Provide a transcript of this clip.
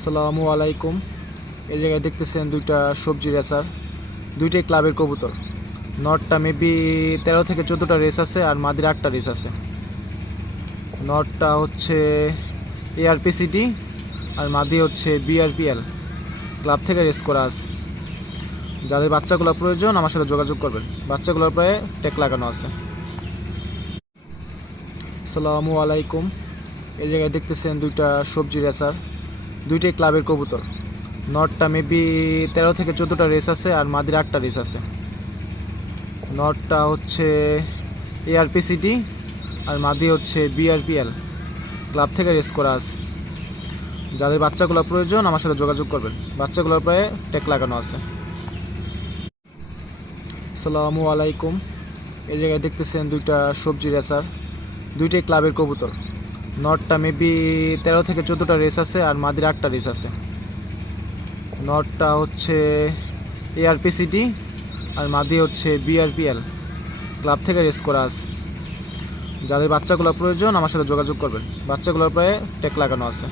আসসালামু আলাইকুম। এই জায়গায় দেখতেছেন দুইটা সবজি রেসার, দুইটাই ক্লাবের কবুতর। নটটা মেবি 13 থেকে 14টা রেস আছে আর মাদির 8টা রেস আছে। নটটা হচ্ছে ARPCT আর মাদি হচ্ছে BRPL ক্লাব থেকে রেস করা আছে। যাদের বাচ্চাগুলো প্রয়োজন আমার সাথে যোগাযোগ করবেন, বাচ্চাগুলোর প্রায় ট্যাগ লাগানো আছে। আসসালামু আলাইকুম। এই জায়গায় দেখতেছেন দুইটা সবজি রেসার, দুইটাই ক্লাবের কবুতর। নটটা মেবি 13 থেকে 14টা রেস আছে আর মাদির 8টা রেস আছে। নটটা হচ্ছে ARPCT আর মাদি হচ্ছে BRPL ক্লাব থেকে রেস করা আছে। যাদের বাচ্চাগুলো প্রয়োজন আমার সাথে যোগাযোগ করবেন, বাচ্চাগুলোর প্রায় ট্যাগ লাগানো আছে। আসসালামু আলাইকুম। এই জায়গায় দেখতেছেন দুইটা সবজি রেসার, দুইটাই ক্লাবের কবুতর। নটটা মেবি 13 থেকে 14টা রেস আছে আর মাদির 8টা রেস আছে। নটটা হচ্ছে ARPCT আর মাদি হচ্ছে BRPL ক্লাব থেকে রেস করা আছে। যাদের বাচ্চাগুলো প্রয়োজন আমার সাথে যোগাযোগ করবেন, বাচ্চাগুলোর প্রায় ট্যাগ লাগানো আছে।